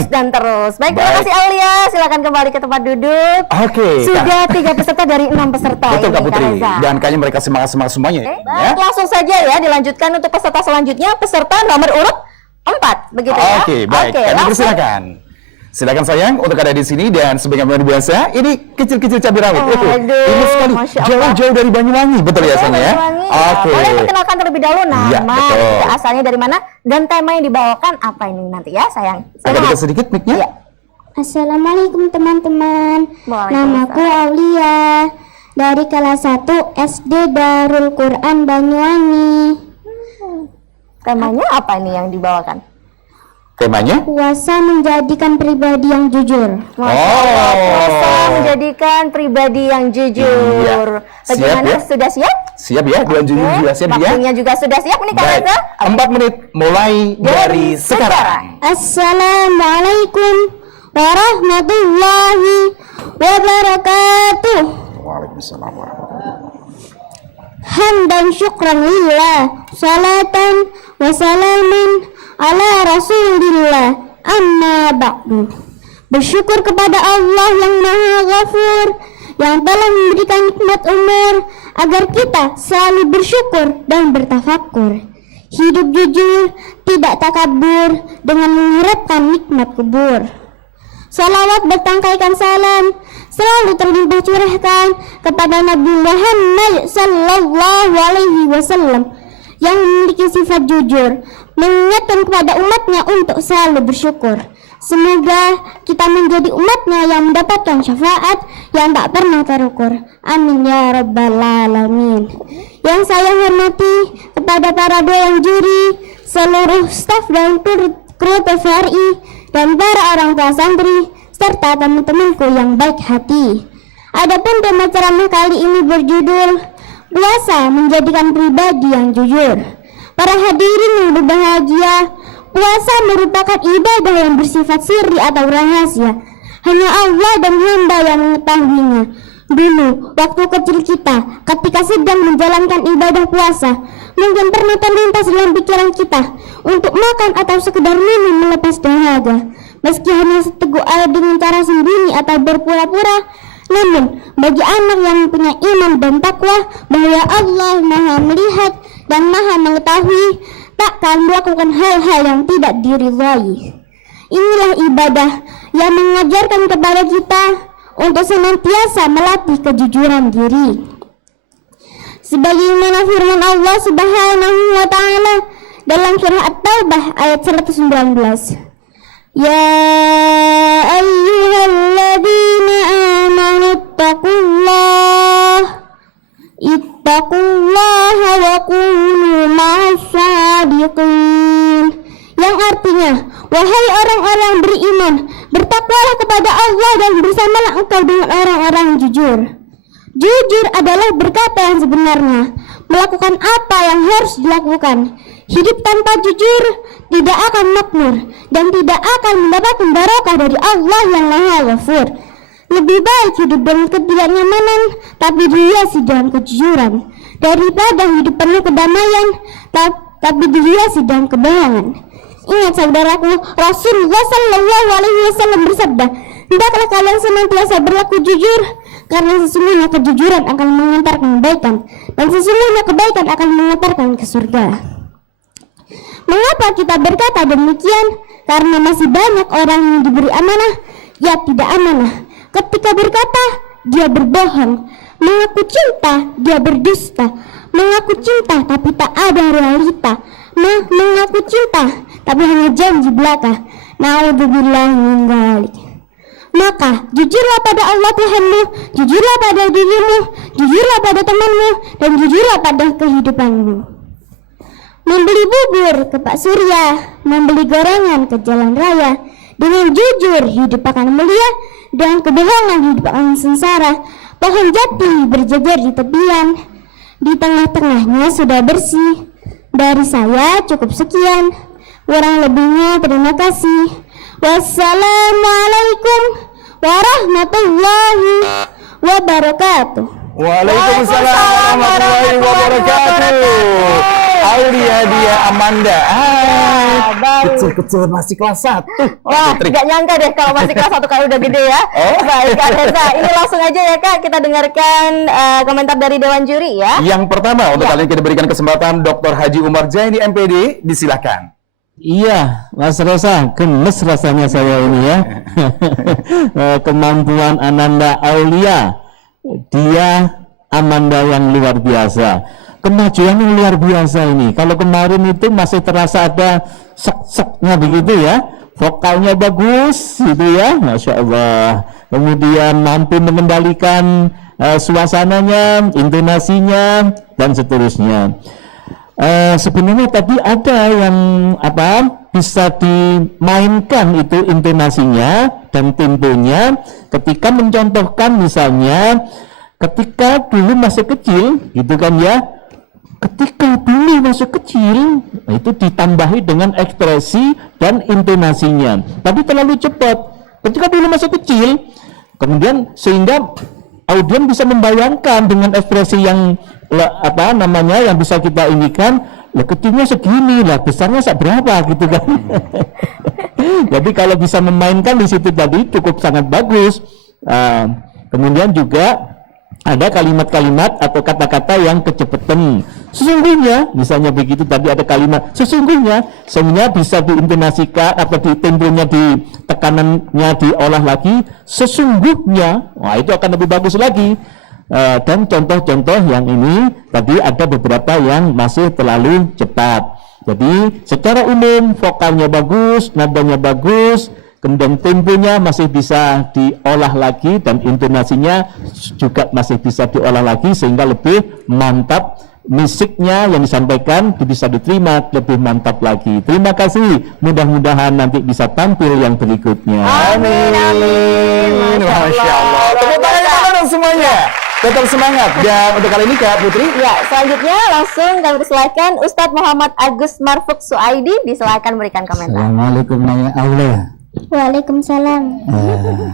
Terus dan terus. Baik, terima kasih Aulia. Silakan kembali ke tempat duduk. Oke. Sudah 3 peserta dari 6 peserta. Betul ini, Kak Putri. Kak Reza. Dan kayaknya mereka semangat semuanya. Baik, langsung saja ya dilanjutkan untuk peserta selanjutnya, peserta nomor urut 4, begitu ya. Oke, baik. Kami persilakan. Silakan sayang untuk ada di sini dan sebagaimana biasa ini kecil-kecil cabai rawit. Ini sekali jauh-jauh dari Banyuwangi, betul ya sayang ya? Oke. Boleh perkenalkan terlebih dahulu nama, ya, asalnya dari mana dan tema yang dibawakan apa ini nanti ya sayang. Agak dekat sedikit mic-nya. Ya. Assalamualaikum teman-teman. Namaku Aulia dari kelas 1 SD Darul Quran Banyuwangi. Temanya apa ini yang dibawakan? Temanya? Puasa menjadikan pribadi yang jujur. Puasa menjadikan pribadi yang jujur. Iya. Bagaimana? Siap, ya? Sudah siap? Siap ya, bulan Juni juga siap ya. Waktunya juga sudah siap nih Kak Reza. 4 menit mulai dari sekarang. Assalamualaikum warahmatullahi wabarakatuh. Waalaikumsalam warahmatullahi wabarakatuh. Hamdan syukran lillah, salatan wa salaman ala rasulillah, amma ba'du. Bersyukur kepada Allah yang Maha Ghafur, yang telah memberikan nikmat umur agar kita selalu bersyukur dan bertafakur. Hidup jujur, tidak takabur dengan mengharapkan nikmat kubur. Salawat bertangkaikan salam selalu terlimpah curahkan kepada Nabi Muhammad sallallahu alaihi wasallam yang memiliki sifat jujur, mengingatkan kepada umatnya untuk selalu bersyukur. Semoga kita menjadi umatnya yang mendapatkan syafaat yang tak pernah terukur. Amin ya rabbal alamin. Yang saya hormati kepada para dewan juri, seluruh staf dan kru TVRI, dan para orang tua santri, serta teman-temanku yang baik hati. Adapun tema ceramah kali ini berjudul Puasa Menjadikan Pribadi yang Jujur. Para hadirin yang berbahagia, puasa merupakan ibadah yang bersifat sirri atau rahasia. Hanya Allah dan hamba yang mengetahuinya. Dulu, waktu kecil kita, ketika sedang menjalankan ibadah puasa, mungkin pernah terlintas dalam pikiran kita untuk makan atau sekedar minum melepas dahaga. Meski hanya seteguk air dengan cara sembunyi atau berpura-pura, namun bagi anak yang punya iman dan takwa bahwa Allah Maha melihat dan Maha mengetahui, takkan melakukan hal-hal yang tidak diridhai. Inilah ibadah yang mengajarkan kepada kita untuk senantiasa melatih kejujuran diri. Sebagaimana firman Allah Subhanahu wa taala dalam surah At-Taubah ayat 119. Ya ayyuhalladzina amanu ittaqullaha wa kunu ma'as shadiqin. Yang artinya, wahai orang-orang beriman, bertakwalah kepada Allah dan bersamalah engkau dengan orang-orang jujur. Jujur adalah berkata yang sebenarnya, melakukan apa yang harus dilakukan. Hidup tanpa jujur tidak akan makmur dan tidak akan mendapatkan barokah dari Allah yang Maha Ghafur. Lebih baik hidup dengan ketidaknyamanan tapi dihiasi dengan kejujuran, daripada hidup penuh kedamaian tapi dihiasi dengan kebohongan. Ingat saudaraku, Rasulullah Sallallahu Alaihi Wasallam bersabda, hendaklah kalian senantiasa berlaku jujur, karena sesungguhnya kejujuran akan mengantarkan kebaikan, dan sesungguhnya kebaikan akan mengantarkan ke surga. Mengapa kita berkata demikian? Karena masih banyak orang yang diberi amanah, ya tidak amanah. Ketika berkata, dia berbohong. Mengaku cinta, dia berdusta. Mengaku cinta, tapi tak ada realita. Mengaku cinta, tapi hanya janji belaka. Na'udzubillah min dzalik. Maka jujurlah pada Allah Tuhanmu, jujurlah pada dirimu, jujurlah pada temanmu, dan jujurlah pada kehidupanmu. Membeli bubur ke Pak Surya, membeli gorengan ke jalan raya. Dengan jujur hidup akan mulia, dan kebohongan hidup akan sengsara. Pohon jati berjejer di tepian, di tengah-tengahnya sudah bersih. Dari saya cukup sekian, kurang lebihnya terima kasih. Wassalamualaikum warahmatullahi wabarakatuh. Waalaikumsalam warahmatullahi wabarakatuh. Aulia dia Amanda. baik. Kecil-kecil masih kelas 1. Wah, nggak nyangka deh kalau masih kelas 1 kalau udah gede ya. Baik, Kak Reza. Ini langsung aja ya, Kak. Kita dengarkan komentar dari Dewan Juri ya. Yang pertama, untuk kalian kita berikan kesempatan Dr. Haji Umar Jaini MPD, disilakan. Iya, Mas Reza, gemes rasanya saya ini ya. Kemampuan Ananda Aulia, dia Amanda yang luar biasa. Kemajuan yang luar biasa ini. Kalau kemarin itu masih terasa ada sek-seknya begitu ya. Vokalnya bagus gitu ya, Masya Allah. Kemudian mampu mengendalikan suasananya, intonasinya, dan seterusnya. Sebenarnya tadi ada yang bisa dimainkan itu intonasinya dan temponya ketika mencontohkan misalnya ketika dulu masih kecil gitu kan ya, ketika dulu masih kecil itu ditambahi dengan ekspresi dan intonasinya, tapi terlalu cepat ketika dulu masih kecil, kemudian sehingga audien bisa membayangkan dengan ekspresi yang yang bisa kita indikan, kecilnya segini lah, besarnya seberapa gitu kan. Jadi kalau bisa memainkan di situ tadi cukup sangat bagus. Kemudian juga ada kalimat-kalimat atau kata-kata yang kecepatan. Sesungguhnya, misalnya begitu tadi ada kalimat sesungguhnya, semuanya bisa diintonasikan atau di temponya, di tekanannya diolah lagi sesungguhnya. Wah, itu akan lebih bagus lagi. Dan contoh-contoh yang ini tadi ada beberapa yang masih terlalu cepat. Jadi secara umum vokalnya bagus, nadanya bagus, kemudian temponya masih bisa diolah lagi dan intonasinya juga masih bisa diolah lagi sehingga lebih mantap, musiknya yang disampaikan bisa diterima lebih mantap lagi. Terima kasih, mudah-mudahan nanti bisa tampil yang berikutnya. Amin, amin. Masya Allah. Tepuk tangan dong semuanya. Tetap semangat. Dan untuk kali ini Kak Putri, ya, selanjutnya langsung kami persilakan Ustadz Muhammad Agus Marfuk Suaidi, disilakan berikan komentar. Assalamualaikum Naya Aulia. Waalaikumsalam.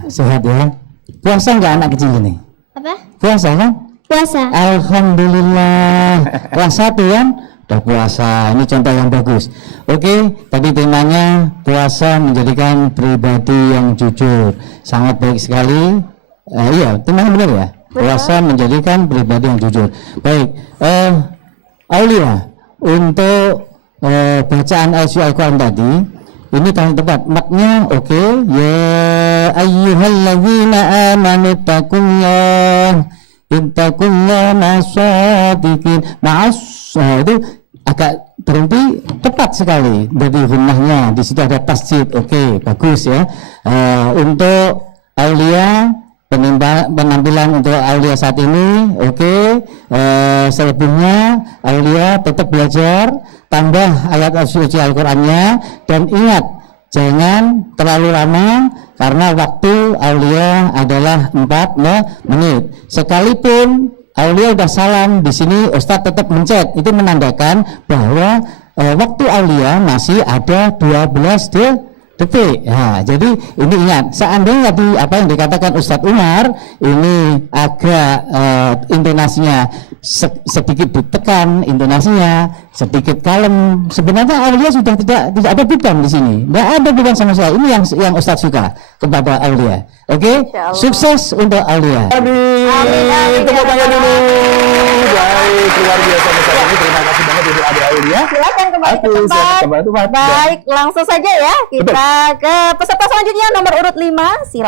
Sehat ya? Puasa nggak anak kecil ini? Apa? Puasa kan? Puasa. Alhamdulillah. Kelas 1 kan? Udah puasa. Ini contoh yang bagus. Oke, tadi temanya puasa menjadikan pribadi yang jujur. Sangat baik sekali. Iya, temanya benar ya? Puasa menjadikan pribadi yang jujur. Baik, Aulia, untuk bacaan Al-Quran tadi, ini paling tepat. Maknya oke. Ya ayyuhalladzina amanu taqullaha ittaqullaha ma'as-shadiqin. Itu agak berhenti tepat sekali dari gunnahnya. Di situ ada tasjid. Oke, bagus ya. Untuk Aulia, penampilan untuk Aulia saat ini oke. Selebihnya Aulia tetap belajar, tambah ayat suci Al-Qurannya, dan ingat jangan terlalu lama karena waktu Aulia adalah 4 menit. Sekalipun Aulia udah salam di sini, Ustadz tetap mencet, itu menandakan bahwa waktu Aulia masih ada 12 detik. Nah, jadi ini ingat, seandainya tadi apa yang dikatakan Ustadz Umar ini agak intonasinya sedikit ditekan, intonasinya sedikit kalem, sebenarnya Aulia sudah tidak ada beban di sini, tidak ada beban sama sekali. Ini yang Ustadz suka kepada Aulia. Oke, sukses untuk Aulia. amin. Tepuk tangan dulu. Baik, luar biasa besar ini. Terima kasih banget untuk Ade Aulia. Silakan kembali ke tempat. Baik, langsung saja ya kita ke peserta selanjutnya nomor urut 5. Silakan.